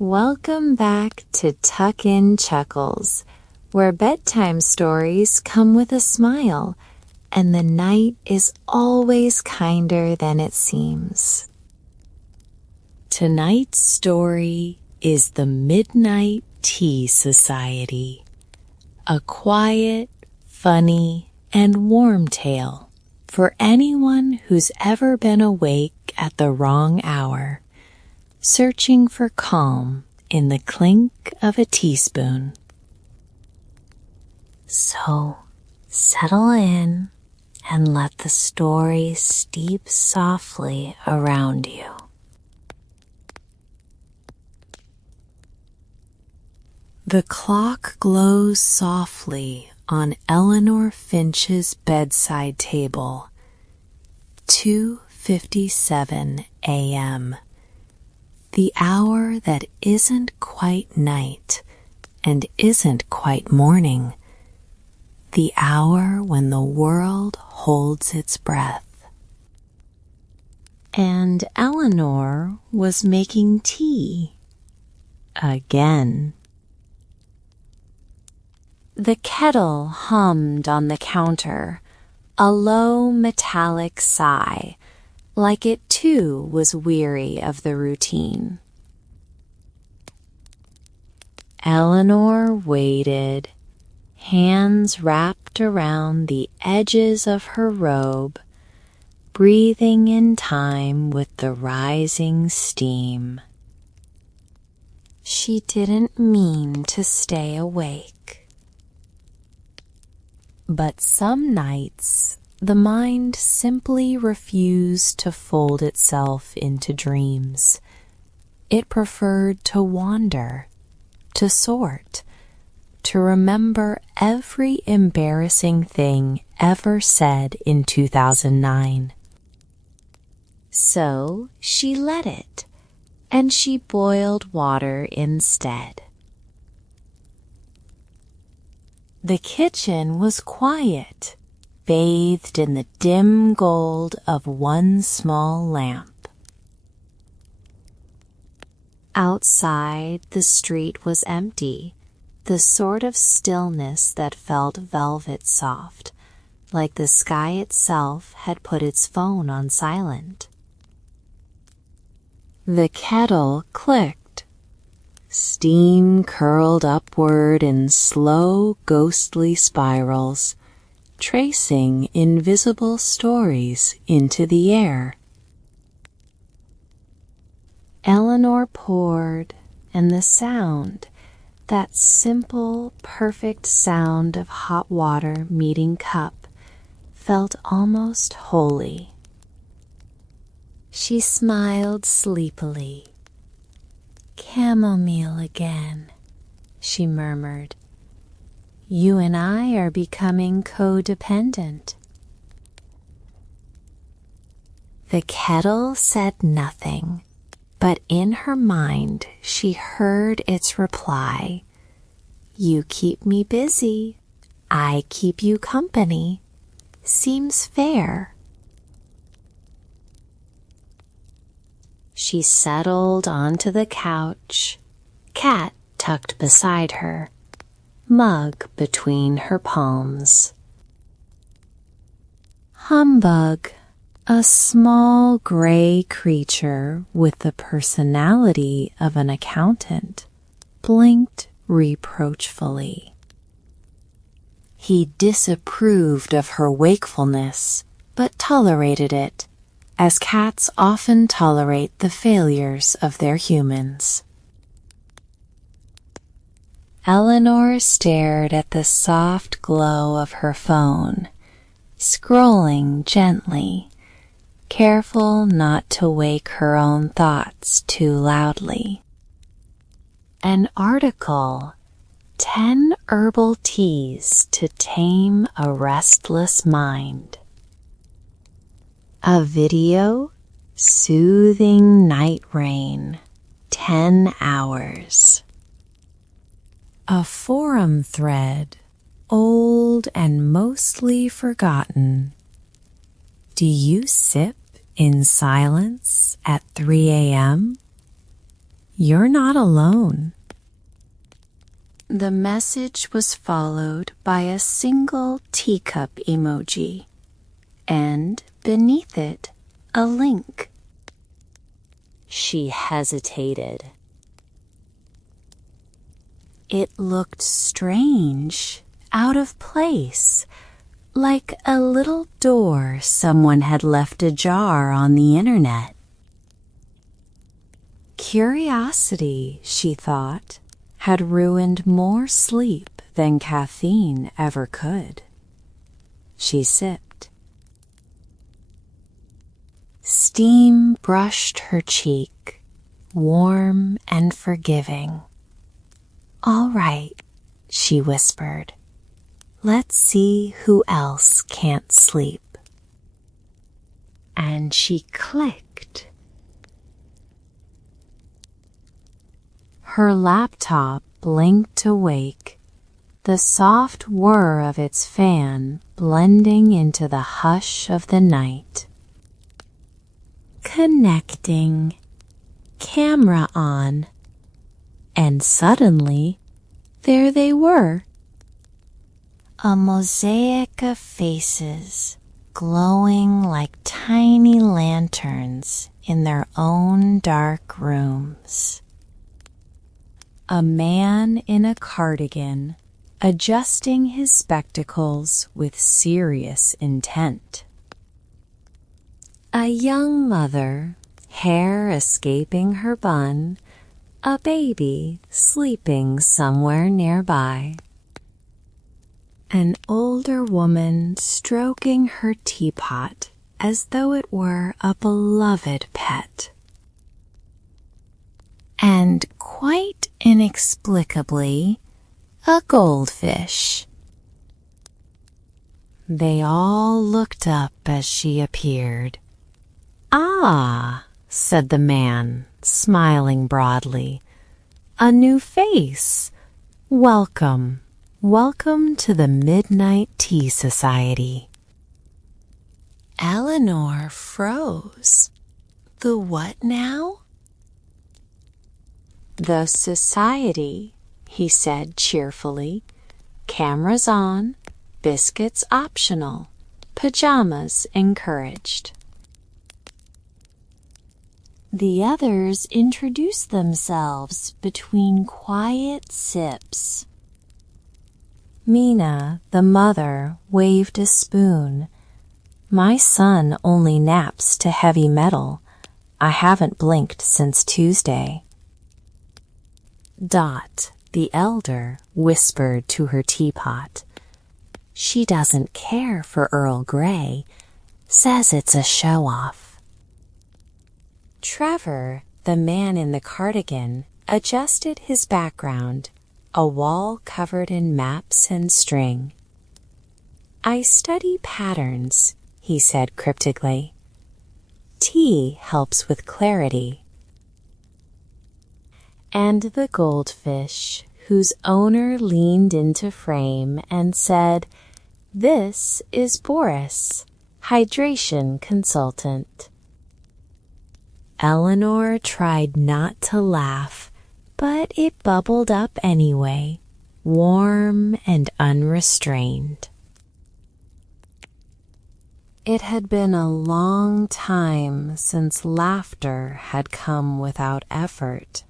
Welcome back to Tuck-In Chuckles, where bedtime stories come with a smile, and the night is always kinder than it seems. Tonight's story is The Midnight Tea Society, a quiet, funny, and warm tale for anyone who's ever been awake at the wrong hour, searching for calm in the clink of a teaspoon. So, settle in and let the story steep softly around you. The clock glows softly on Eleanor Finch's bedside table. 2:57 a.m. The hour that isn't quite night and isn't quite morning. The hour when the world holds its breath. And Eleanor was making tea. Again. The kettle hummed on the counter, a low metallic sigh, like it too was weary of the routine. Eleanor waited, hands wrapped around the edges of her robe, breathing in time with the rising steam. She didn't mean to stay awake. But some nights, the mind simply refused to fold itself into dreams. It preferred to wander, to sort, to remember every embarrassing thing ever said in 2009. So she let it, and she boiled water instead. The kitchen was quiet, bathed in the dim gold of one small lamp. Outside, the street was empty, the sort of stillness that felt velvet soft, like the sky itself had put its phone on silent. The kettle clicked. Steam curled upward in slow, ghostly spirals, tracing invisible stories into the air. Eleanor poured, and the sound, that simple, perfect sound of hot water meeting cup, felt almost holy. She smiled sleepily. "Chamomile again," she murmured. "You and I are becoming codependent." The kettle said nothing, but in her mind she heard its reply. "You keep me busy, I keep you company. Seems fair." She settled onto the couch, cat tucked beside her, mug between her palms. Humbug, a small gray creature with the personality of an accountant, blinked reproachfully. He disapproved of her wakefulness, but tolerated it, as cats often tolerate the failures of their humans. Eleanor stared at the soft glow of her phone, scrolling gently, careful not to wake her own thoughts too loudly. An article, 10 Herbal Teas to Tame a Restless Mind. A video, Soothing Night Rain, 10 hours. A forum thread, old and mostly forgotten. Do you sip in silence at 3 a.m.? you're not alone." The message was followed by a single teacup emoji, and beneath it, a link. She hesitated. It looked strange, out of place, like a little door someone had left ajar on the internet. Curiosity, she thought, had ruined more sleep than caffeine ever could. She sipped. Steam brushed her cheek, warm and forgiving. "All right," she whispered. "Let's see who else can't sleep." And she clicked. Her laptop blinked awake, the soft whir of its fan blending into the hush of the night. Connecting. Camera on. And suddenly, there they were. A mosaic of faces, glowing like tiny lanterns in their own dark rooms. A man in a cardigan, adjusting his spectacles with serious intent. A young mother, hair escaping her bun, a baby sleeping somewhere nearby. An older woman stroking her teapot as though it were a beloved pet. And quite inexplicably, a goldfish. They all looked up as she appeared. "Ah," said the man, smiling broadly. "A new face. Welcome, welcome to the Midnight Tea Society." Eleanor froze. "The what now?" "The society," he said cheerfully. "Cameras on, biscuits optional, pajamas encouraged." The others introduced themselves between quiet sips. Mina, the mother, waved a spoon. "My son only naps to heavy metal. I haven't blinked since Tuesday." Dot, the elder, whispered to her teapot. "She doesn't care for Earl Grey. Says it's a show-off." Trevor, the man in the cardigan, adjusted his background, a wall covered in maps and string. "I study patterns," he said cryptically. "Tea helps with clarity." And the goldfish, whose owner leaned into frame and said, "This is Boris, hydration consultant." Eleanor tried not to laugh, but it bubbled up anyway, warm and unrestrained. It had been a long time since laughter had come without effort.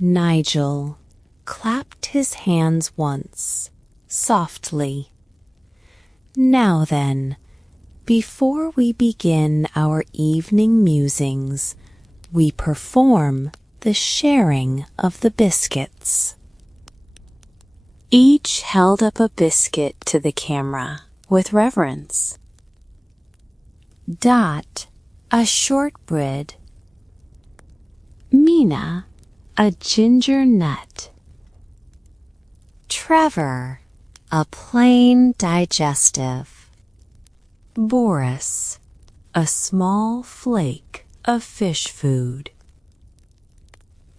Nigel clapped his hands once, softly. "Now then, before we begin our evening musings, we perform the sharing of the biscuits." Each held up a biscuit to the camera with reverence. Dot, a shortbread. Mina, a ginger nut. Trevor, a plain digestive. Boris, a small flake of fish food.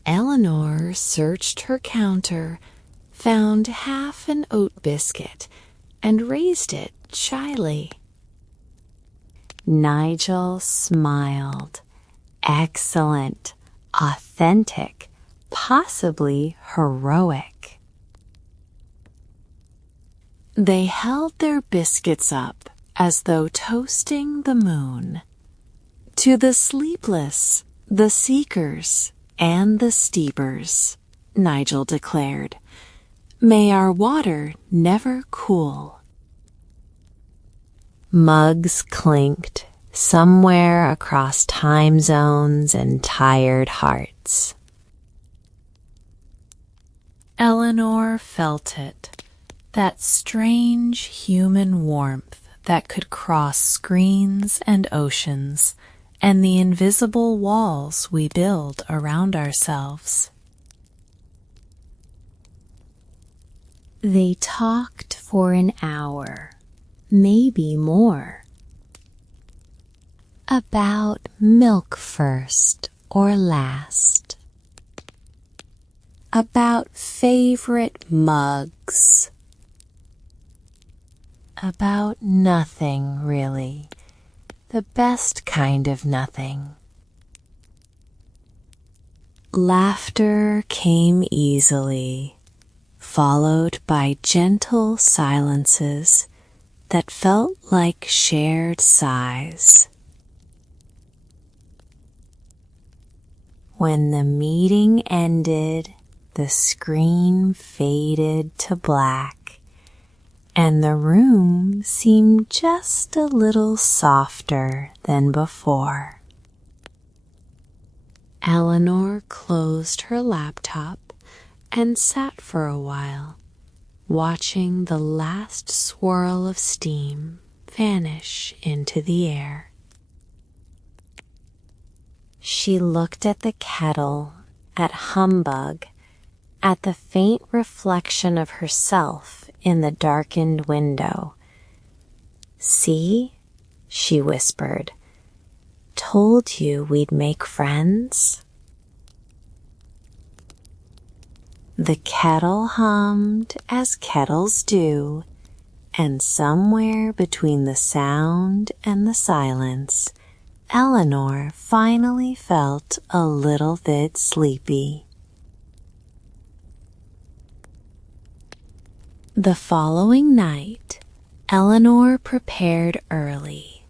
Eleanor searched her counter, found half an oat biscuit, and raised it shyly. Nigel smiled. "Excellent. authentic, possibly heroic. They held their biscuits up as though toasting the moon. To the sleepless, the seekers, and the steepers, Nigel declared, may our water never cool. Mugs clinked somewhere across time zones and tired hearts. Eleanor felt it, that strange human warmth that could cross screens and oceans and the invisible walls we build around ourselves. They talked for an hour, maybe more. About milk first or last. About favorite mugs. About nothing, really. The best kind of nothing. Laughter came easily, followed by gentle silences that felt like shared sighs. When the meeting ended, the screen faded to black, and the room seemed just a little softer than before. Eleanor closed her laptop and sat for a while, watching the last swirl of steam vanish into the air. She looked at the kettle, at Humbug, at the faint reflection of herself in the darkened window. "See," she whispered, "told you we'd make friends." The kettle hummed as kettles do, and somewhere between the sound and the silence, Eleanor finally felt a little bit sleepy. The following night, Eleanor prepared early.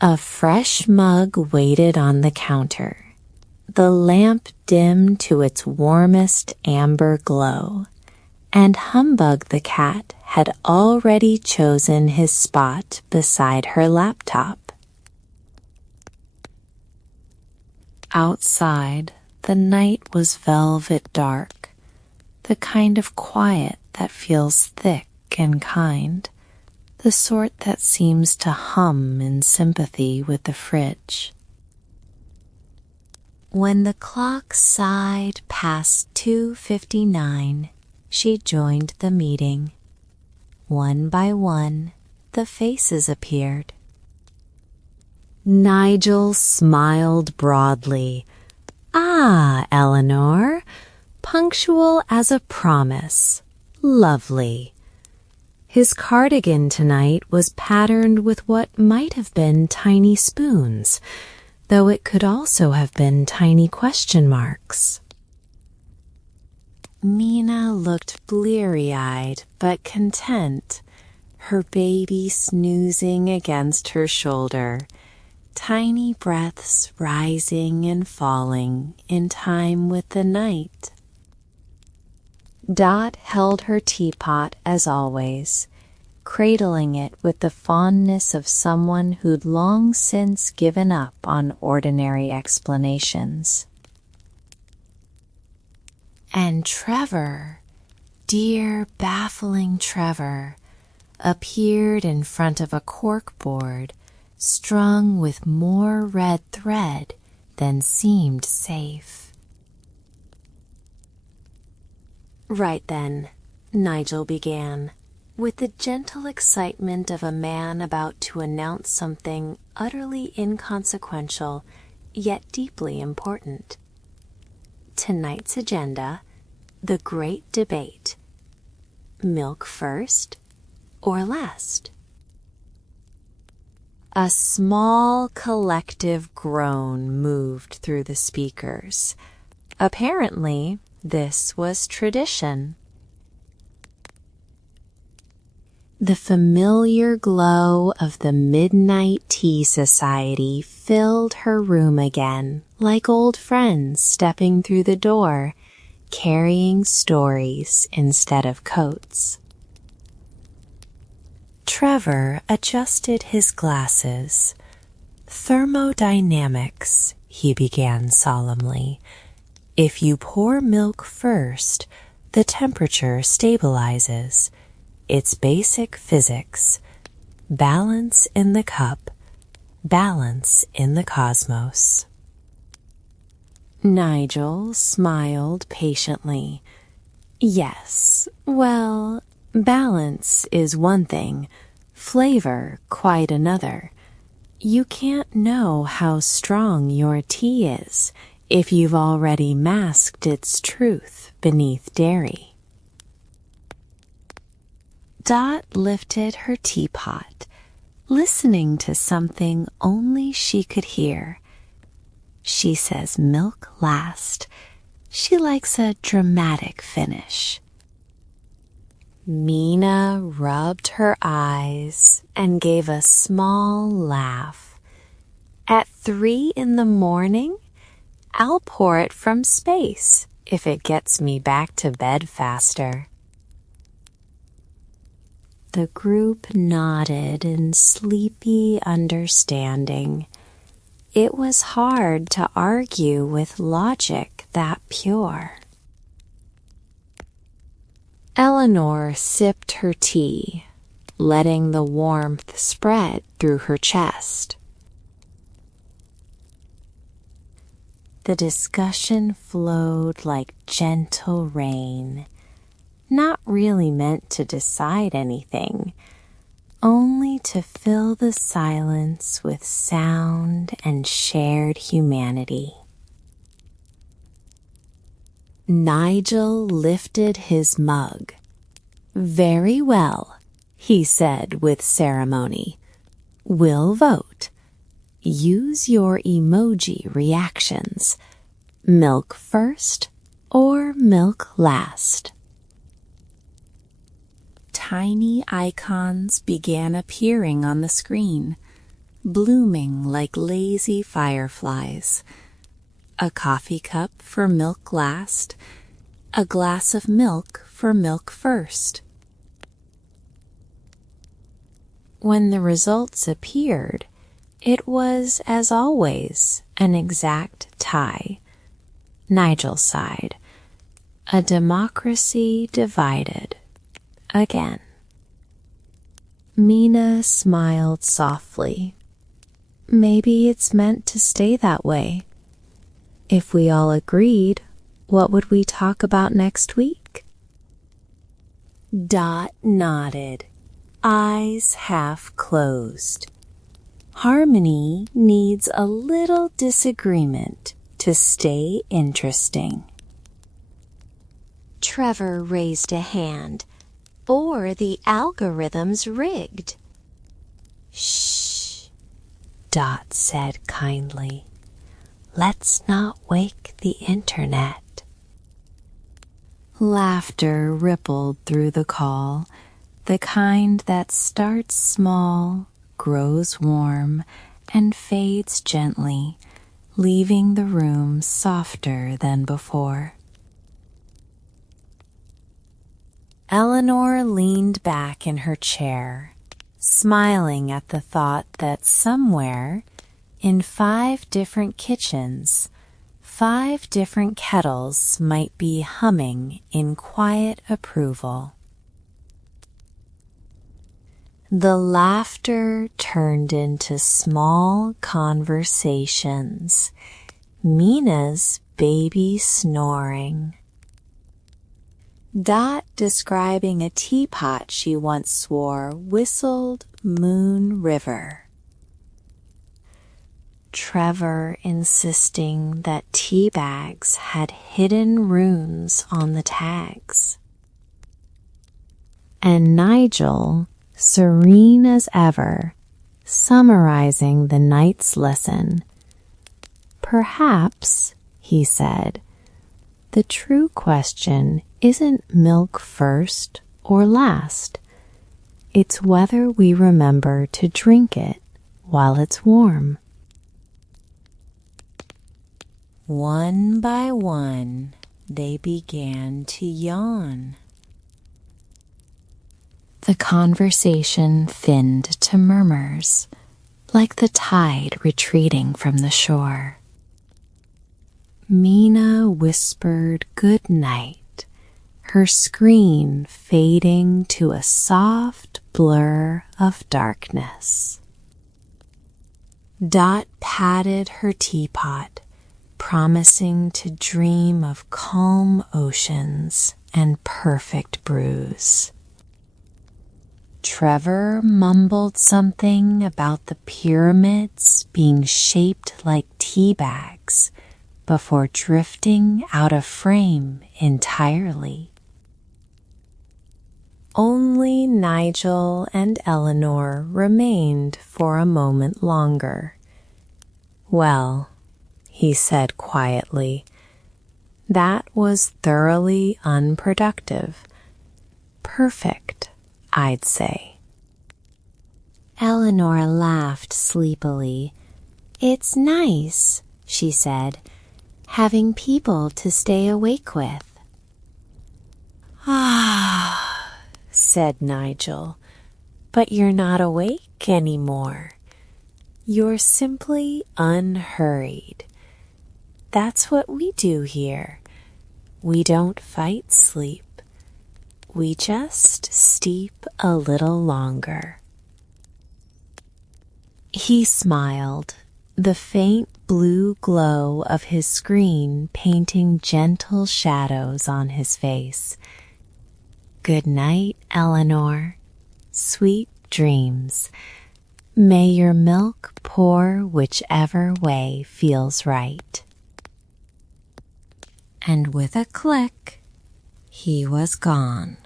A fresh mug waited on the counter, the lamp dimmed to its warmest amber glow, and Humbug the cat had already chosen his spot beside her laptop. Outside, the night was velvet dark, the kind of quiet that feels thick and kind, the sort that seems to hum in sympathy with the fridge. When the clock sighed past 2:59, she joined the meeting. One by one, the faces appeared. Nigel smiled broadly. "Ah, Eleanor, punctual as a promise. Lovely." His cardigan tonight was patterned with what might have been tiny spoons, though it could also have been tiny question marks. Mina looked bleary-eyed but content, her baby snoozing against her shoulder, tiny breaths rising and falling in time with the night. Dot held her teapot as always, cradling it with the fondness of someone who'd long since given up on ordinary explanations. And Trevor, dear baffling Trevor, appeared in front of a corkboard strung with more red thread than seemed safe. "Right then," Nigel began, with the gentle excitement of a man about to announce something utterly inconsequential yet deeply important. "Tonight's agenda, the great debate. Milk first or last?" A small collective groan moved through the speakers. Apparently, this was tradition. The familiar glow of the Midnight Tea Society filled her room again, like old friends stepping through the door, carrying stories instead of coats. Trevor adjusted his glasses. "Thermodynamics," he began solemnly. "If you pour milk first, the temperature stabilizes. It's basic physics. Balance in the cup, balance in the cosmos." Nigel smiled patiently. "Yes, well, balance is one thing, flavor quite another. You can't know how strong your tea is if you've already masked its truth beneath dairy." Dot lifted her teapot, listening to something only she could hear. "She says milk last. She likes a dramatic finish." Mina rubbed her eyes and gave a small laugh. "At 3 in the morning? I'll pour it from space if it gets me back to bed faster." The group nodded in sleepy understanding. It was hard to argue with logic that pure. Eleanor sipped her tea, letting the warmth spread through her chest. The discussion flowed like gentle rain, not really meant to decide anything, only to fill the silence with sound and shared humanity. Nigel lifted his mug. "Very well," he said with ceremony. "We'll vote. Use your emoji reactions. Milk first or milk last?" Tiny icons began appearing on the screen, blooming like lazy fireflies. A coffee cup for milk last, a glass of milk for milk first. When the results appeared, it was, as always, an exact tie. Nigel sighed. A democracy divided. Again. Mina smiled softly. Maybe it's meant to stay that way. If we all agreed, what would we talk about next week? Dot nodded, eyes half closed. Harmony needs a little disagreement to stay interesting. Trevor raised a hand. "Or the algorithm's rigged." "Shh," Dot said kindly. "Let's not wake the internet." Laughter rippled through the call, the kind that starts small, grows warm, and fades gently, leaving the room softer than before. Eleanor leaned back in her chair, smiling at the thought that somewhere, in 5 different kitchens, 5 different kettles might be humming in quiet approval. The laughter turned into small conversations, Mina's baby snoring, Dot describing a teapot she once swore whistled Moon River, Trevor insisting that tea bags had hidden runes on the tags, and Nigel, serene as ever, summarizing the night's lesson. Perhaps, he said, the true question isn't milk first or last. It's whether we remember to drink it while it's warm. One by one, they began to yawn. The conversation thinned to murmurs, like the tide retreating from the shore. Mina whispered good night, her screen fading to a soft blur of darkness. Dot patted her teapot, promising to dream of calm oceans and perfect brews. Trevor mumbled something about the pyramids being shaped like tea bags before drifting out of frame entirely. Only Nigel and Eleanor remained for a moment longer. Well, he said quietly, that was thoroughly unproductive. Perfect, I'd say. Eleanor laughed sleepily. It's nice, she said, having people to stay awake with. Ah, said Nigel, but you're not awake anymore. You're simply unhurried. That's what we do here. We don't fight sleep. We just steep a little longer. He smiled, the faint blue glow of his screen painting gentle shadows on his face. Good night, Eleanor. Sweet dreams. May your milk pour whichever way feels right. And with a click, he was gone.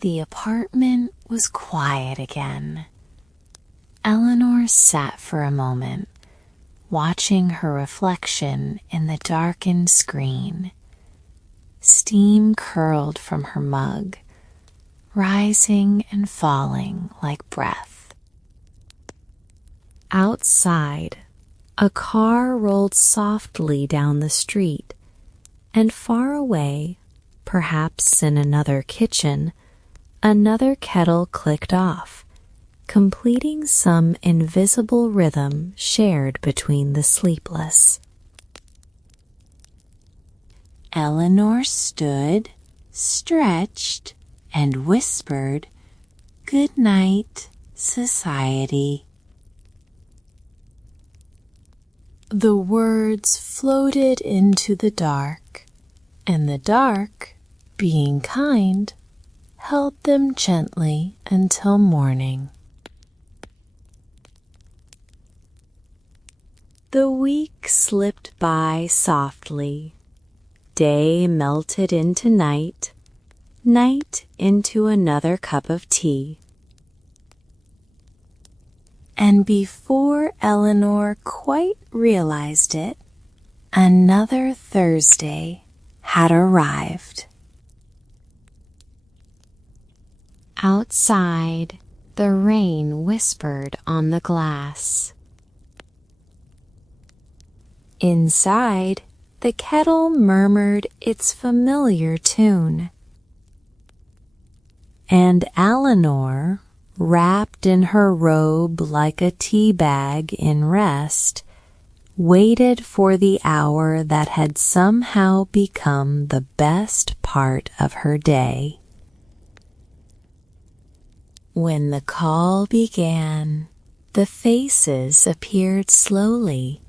The apartment was quiet again. Eleanor sat for a moment, watching her reflection in the darkened screen. Steam curled from her mug, rising and falling like breath. Outside, a car rolled softly down the street, and far away, perhaps in another kitchen, another kettle clicked off, completing some invisible rhythm shared between the sleepless. Eleanor stood, stretched, and whispered, "Good night, society." The words floated into the dark, and the dark, being kind, held them gently until morning. The week slipped by softly. Day melted into night, night into another cup of tea. And before Eleanor quite realized it, another Thursday had arrived. Outside, the rain whispered on the glass. Inside, the kettle murmured its familiar tune. And Eleanor, wrapped in her robe like a tea bag in rest, waited for the hour that had somehow become the best part of her day. When the call began, the faces appeared slowly,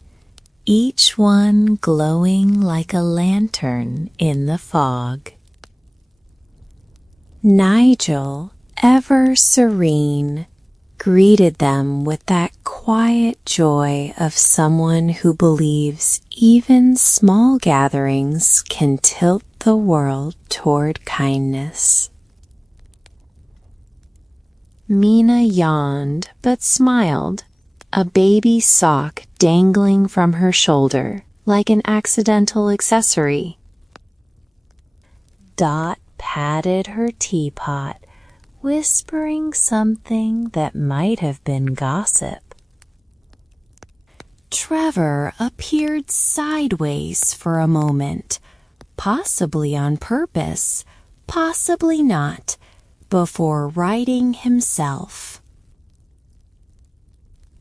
each one glowing like a lantern in the fog. Nigel, ever serene, greeted them with that quiet joy of someone who believes even small gatherings can tilt the world toward kindness. Mina yawned but smiled, a baby sock dangling from her shoulder like an accidental accessory. Dot patted her teapot, whispering something that might have been gossip. Trevor appeared sideways for a moment, possibly on purpose, possibly not, before righting himself.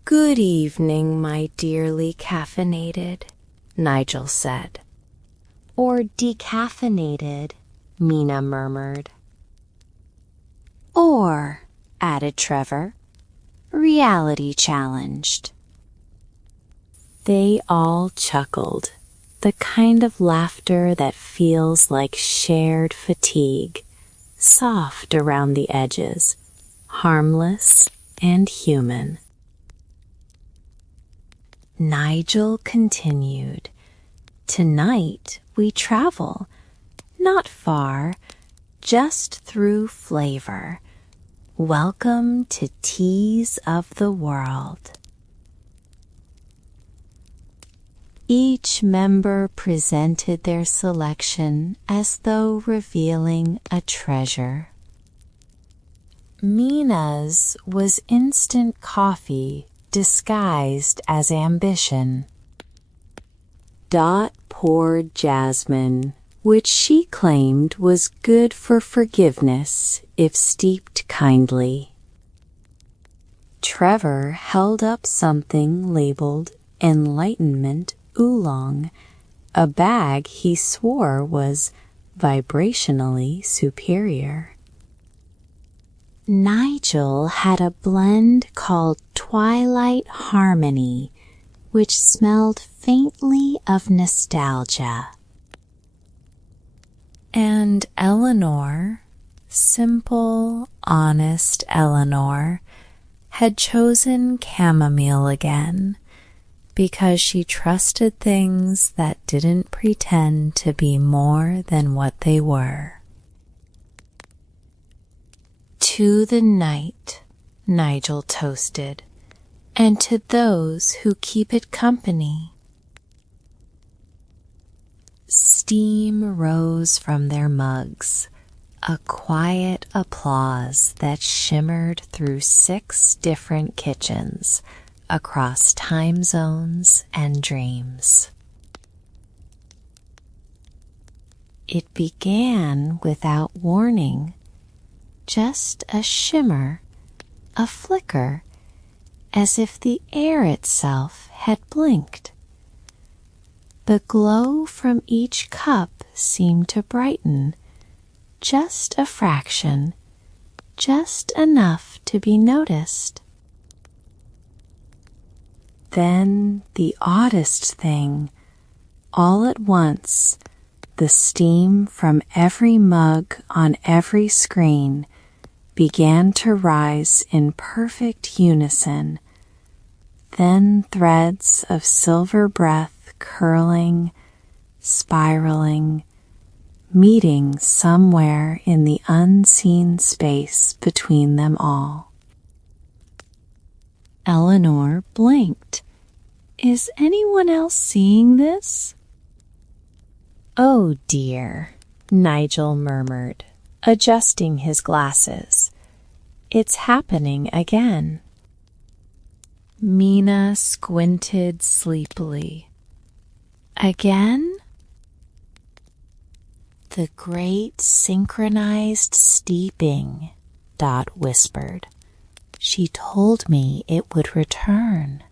"Good evening, my dearly caffeinated," Nigel said. "Or decaffeinated," Mina murmured. "Or," added Trevor, "reality challenged." They all chuckled, the kind of laughter that feels like shared fatigue, soft around the edges, harmless and human. Nigel continued, "Tonight we travel, not far, just through flavor. Welcome to Teas of the World." Each member presented their selection as though revealing a treasure. Mina's was instant coffee disguised as ambition. Dot poured jasmine, which she claimed was good for forgiveness if steeped kindly. Trevor held up something labeled Enlightenment Oolong, a bag he swore was vibrationally superior. Nigel had a blend called Twilight Harmony, which smelled faintly of nostalgia. And Eleanor, simple, honest Eleanor, had chosen chamomile again, because she trusted things that didn't pretend to be more than what they were. "To the night," Nigel toasted, "and to those who keep it company." Steam rose from their mugs, a quiet applause that shimmered through 6 different kitchens across time zones and dreams. It began without warning, just a shimmer, a flicker, as if the air itself had blinked. The glow from each cup seemed to brighten, just a fraction, just enough to be noticed. Then the oddest thing, all at once, the steam from every mug on every screen began to rise in perfect unison, then threads of silver breath curling, spiraling, meeting somewhere in the unseen space between them all. Eleanor blinked. "Is anyone else seeing this?" "Oh dear," Nigel murmured, adjusting his glasses. "It's happening again." Mina squinted sleepily. "Again?" "The great synchronized steeping," Dot whispered. "She told me it would return."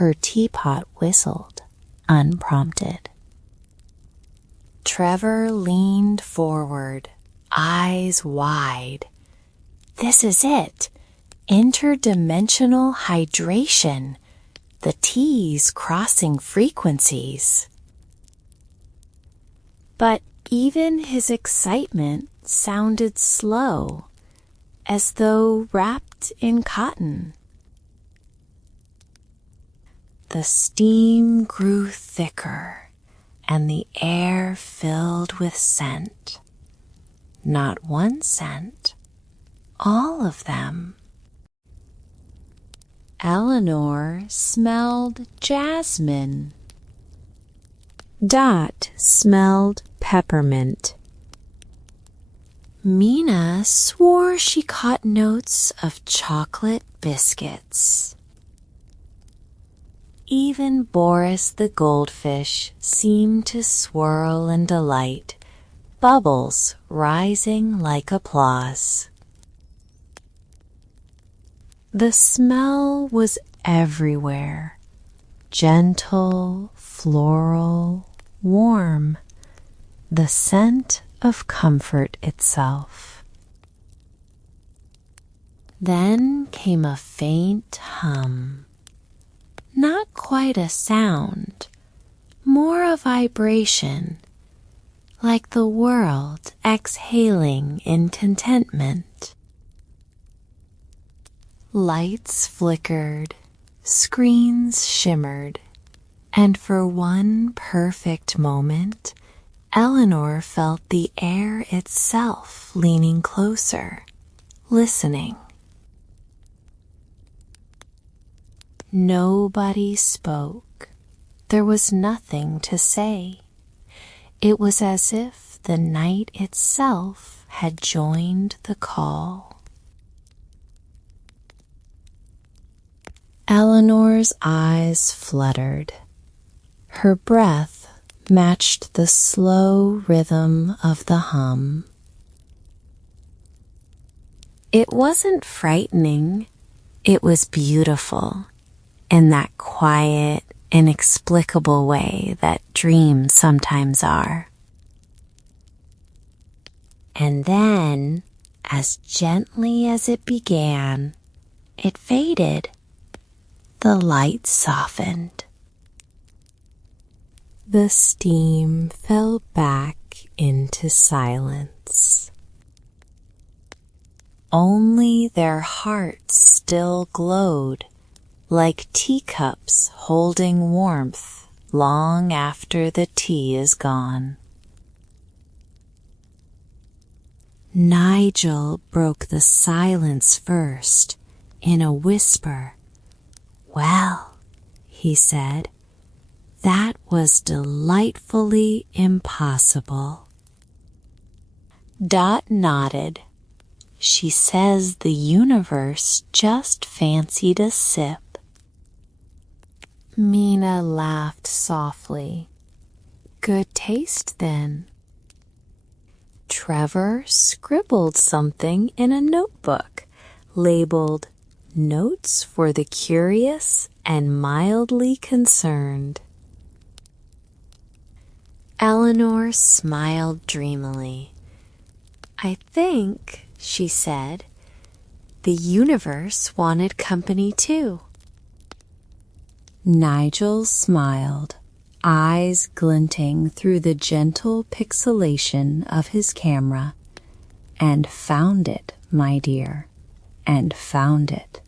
Her teapot whistled, unprompted. Trevor leaned forward, eyes wide. "This is it. Interdimensional hydration. The teas crossing frequencies." But even his excitement sounded slow, as though wrapped in cotton. The steam grew thicker, and the air filled with scent. Not one scent, all of them. Eleanor smelled jasmine. Dot smelled peppermint. Mina swore she caught notes of chocolate biscuits. Even Boris the goldfish seemed to swirl in delight, bubbles rising like applause. The smell was everywhere, gentle, floral, warm, the scent of comfort itself. Then came a faint hum. Not quite a sound, more a vibration, like the world exhaling in contentment. Lights flickered, screens shimmered, and for one perfect moment, Eleanor felt the air itself leaning closer, listening. Nobody spoke. There was nothing to say. It was as if the night itself had joined the call. Eleanor's eyes fluttered. Her breath matched the slow rhythm of the hum. It wasn't frightening. It was beautiful. In that quiet, inexplicable way that dreams sometimes are. And then, as gently as it began, it faded. The light softened. The steam fell back into silence. Only their hearts still glowed, like teacups holding warmth long after the tea is gone. Nigel broke the silence first in a whisper. "Well," he said, "that was delightfully impossible." Dot nodded. She says the universe just fancied a sip. Mina laughed softly. Good taste, then. Trevor scribbled something in a notebook labeled Notes for the Curious and Mildly Concerned. Eleanor smiled dreamily. "I think," she said, "the universe wanted company too." Nigel smiled, eyes glinting through the gentle pixelation of his camera. "And found it, my dear, and found it."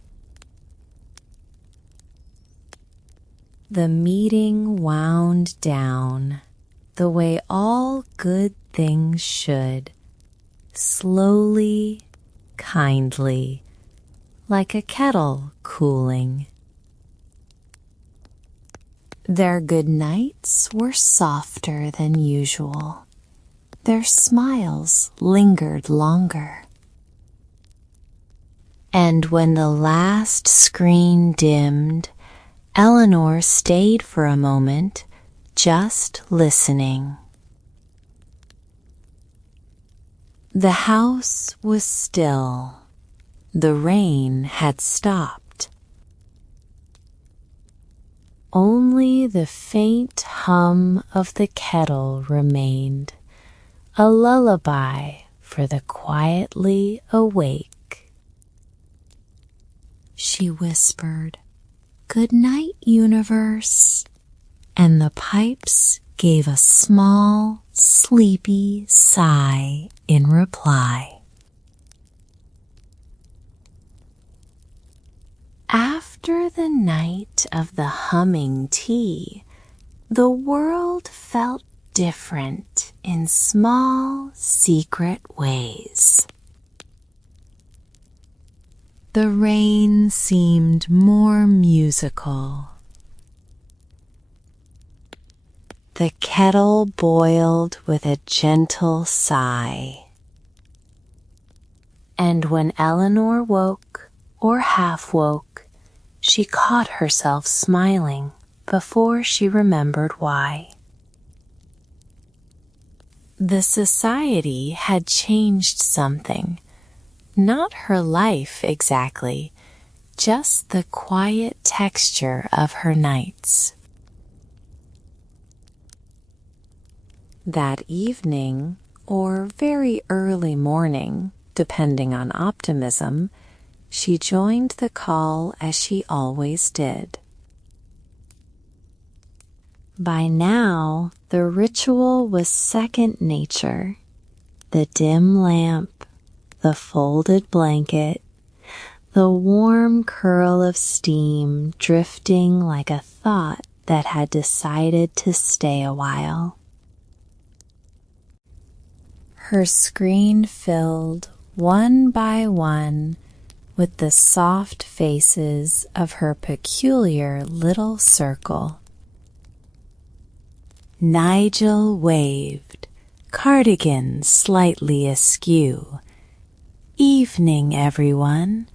The meeting wound down, the way all good things should, slowly, kindly, like a kettle cooling. Their good nights were softer than usual. Their smiles lingered longer. And when the last screen dimmed, Eleanor stayed for a moment, just listening. The house was still. The rain had stopped. Only the faint hum of the kettle remained, a lullaby for the quietly awake. She whispered, "Good night, universe," and the pipes gave a small, sleepy sigh in reply. After the night of the humming tea, the world felt different in small, secret ways. the rain seemed more musical. The kettle boiled with a gentle sigh. And when Eleanor woke, or half woke, she caught herself smiling before she remembered why. The society had changed something. Not her life exactly, just the quiet texture of her nights. That evening, or very early morning, depending on optimism, she joined the call as she always did. By now, the ritual was second nature. The dim lamp, the folded blanket, the warm curl of steam drifting like a thought that had decided to stay a while. Her screen filled one by one with the soft faces of her peculiar little circle. Nigel waved, cardigan slightly askew. Evening, everyone.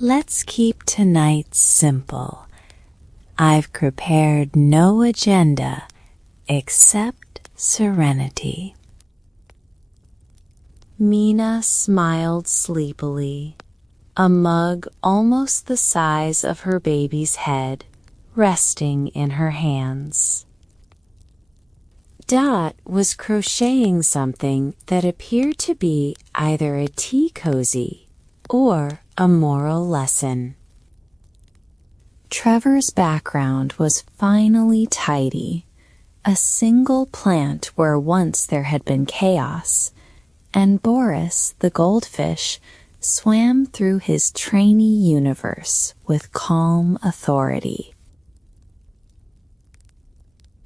Let's keep tonight simple. I've prepared no agenda except serenity. Mina smiled sleepily, a mug almost the size of her baby's head resting in her hands. Dot was crocheting something that appeared to be either a tea cozy or a moral lesson. Trevor's background was finally tidy, a single plant where once there had been chaos, and Boris, the goldfish, swam through his trainee universe with calm authority.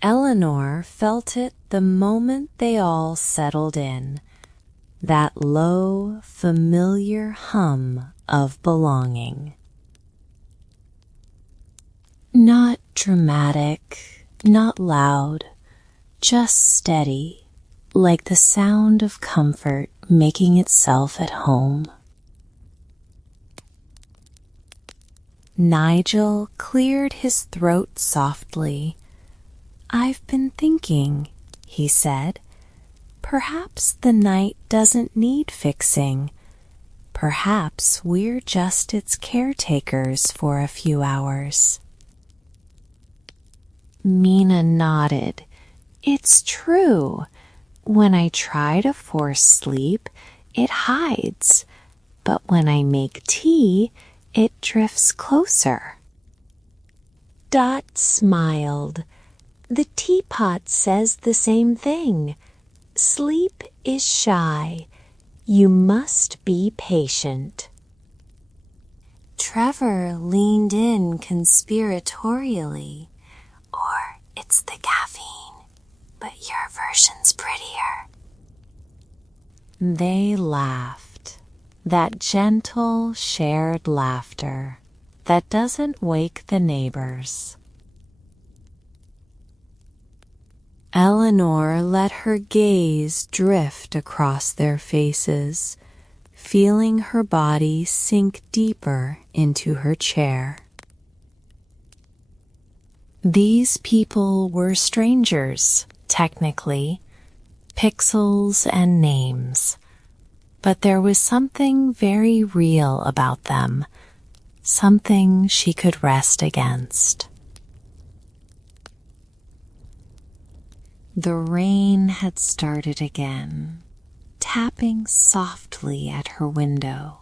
Eleanor felt it the moment they all settled in, that low, familiar hum of belonging. Not dramatic, not loud, just steady, like the sound of comfort making itself at home. Nigel cleared his throat softly. "I've been thinking," he said. "Perhaps the night doesn't need fixing. Perhaps we're just its caretakers for a few hours." Mina nodded. "It's true. When I try to force sleep, it hides. But when I make tea, it drifts closer." Dot smiled. "The teapot says the same thing. Sleep is shy. You must be patient." Trevor leaned in conspiratorially. "Or it's the caffeine, but your version's prettier." They laughed. That gentle, shared laughter that doesn't wake the neighbors. Eleanor let her gaze drift across their faces, feeling her body sink deeper into her chair. These people were strangers, technically, pixels and names, but there was something very real about them, something she could rest against. The rain had started again, tapping softly at her window.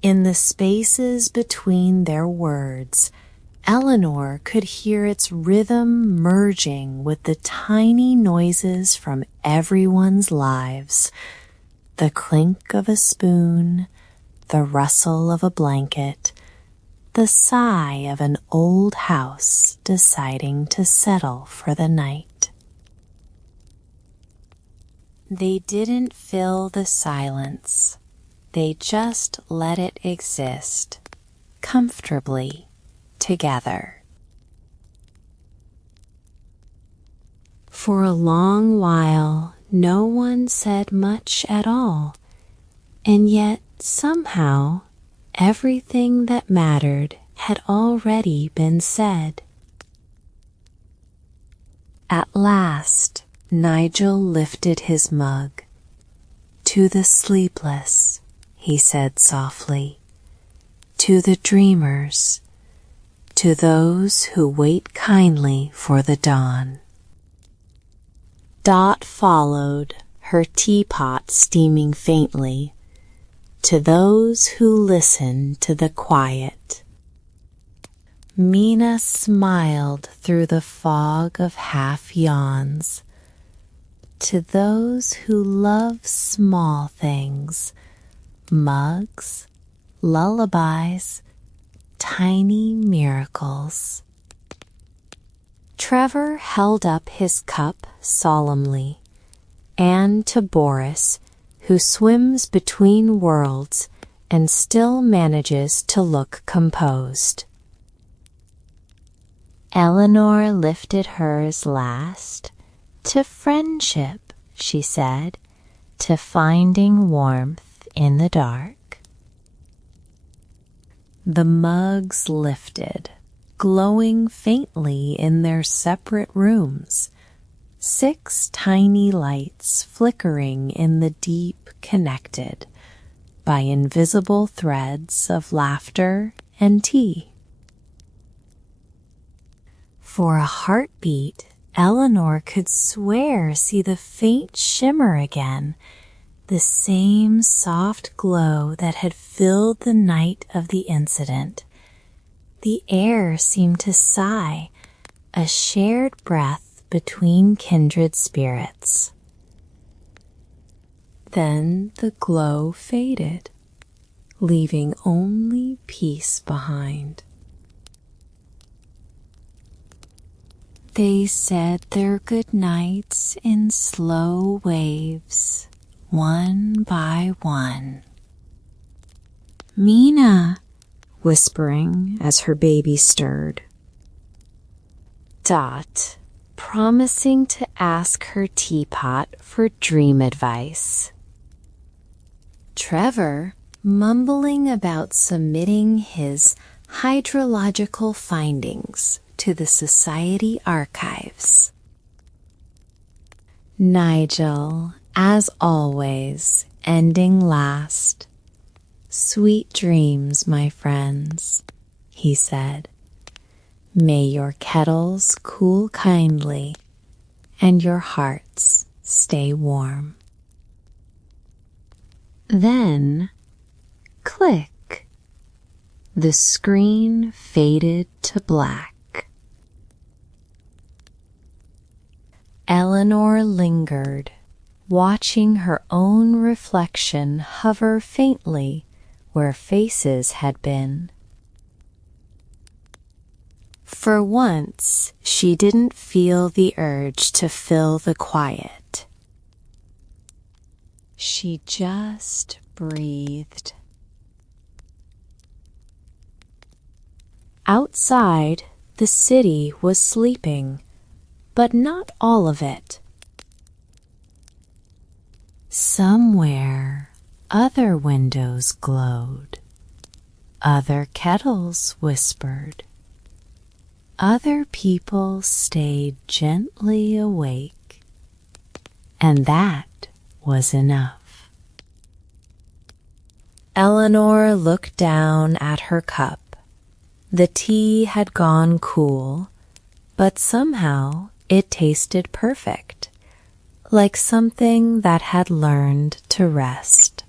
In the spaces between their words, Eleanor could hear its rhythm merging with the tiny noises from everyone's lives, the clink of a spoon, the rustle of a blanket, the sigh of an old house deciding to settle for the night. They didn't fill the silence. they just let it exist comfortably together. For a long while, no one said much at all, and yet somehow everything that mattered had already been said. At last, Nigel lifted his mug. "To the sleepless," he said softly, "to the dreamers, to those who wait kindly for the dawn." Dot followed, her teapot steaming faintly, "to those who listen to the quiet." Mina smiled through the fog of half yawns. "To those who love small things, mugs, lullabies, tiny miracles." Trevor held up his cup solemnly, and to Boris, who swims between worlds and still manages to look composed. Eleanor lifted hers last. "To friendship," she said, "to finding warmth in the dark." The mugs lifted, glowing faintly in their separate rooms, 6 tiny lights flickering in the deep, connected by invisible threads of laughter and tea. For a heartbeat, Eleanor could swear see the faint shimmer again, the same soft glow that had filled the night of the incident. The air seemed to sigh, a shared breath between kindred spirits. Then the glow faded, leaving only peace behind. They said their good nights in slow waves, one by one. "Mina," whispering as her baby stirred. Dot, promising to ask her teapot for dream advice. Trevor, mumbling about submitting his hydrological findings to the Society archives. Nigel, as always, ending last. "Sweet dreams, my friends," he said. "May your kettles cool kindly and your hearts stay warm." Then, click, the screen faded to black. Eleanor lingered, watching her own reflection hover faintly where faces had been. For once, she didn't feel the urge to fill the quiet. She just breathed. Outside, the city was sleeping, but not all of it. Somewhere, other windows glowed, other kettles whispered, other people stayed gently awake, and that was enough. Eleanor looked down at her cup. The tea had gone cool, but somehow it tasted perfect, like something that had learned to rest.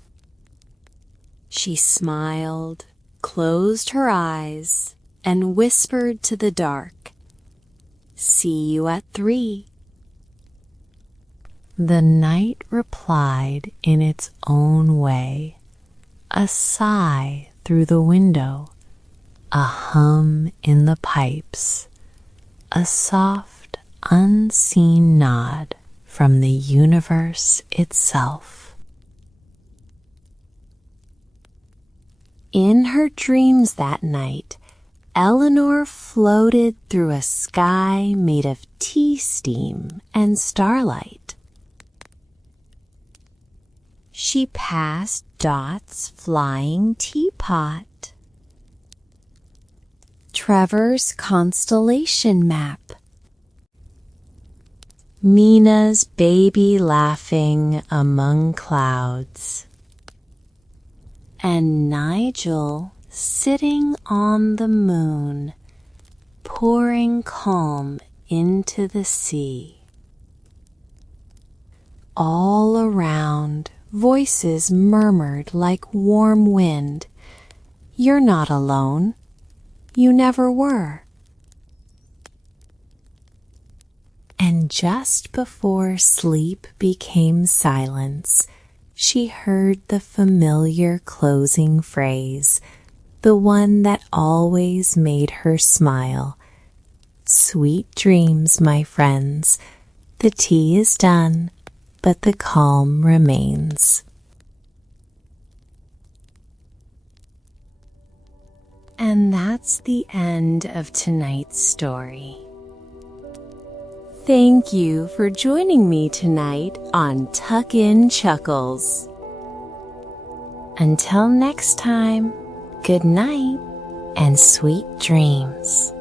She smiled, closed her eyes, and whispered to the dark, "See you at 3." The night replied in its own way, a sigh through the window, a hum in the pipes, a soft, unseen nod from the universe itself. In her dreams that night, Eleanor floated through a sky made of tea steam and starlight. She passed Dot's flying teapot, Trevor's constellation map, Mina's baby laughing among clouds, and Nigel sitting on the moon, pouring calm into the sea. All around, voices murmured like warm wind, "You're not alone. You never were." And just before sleep became silence, she heard the familiar closing phrase, the one that always made her smile. "Sweet dreams, my friends. The tea is done, but the calm remains." And that's the end of tonight's story. Thank you for joining me tonight on Tuck-In Chuckles. Until next time, good night and sweet dreams.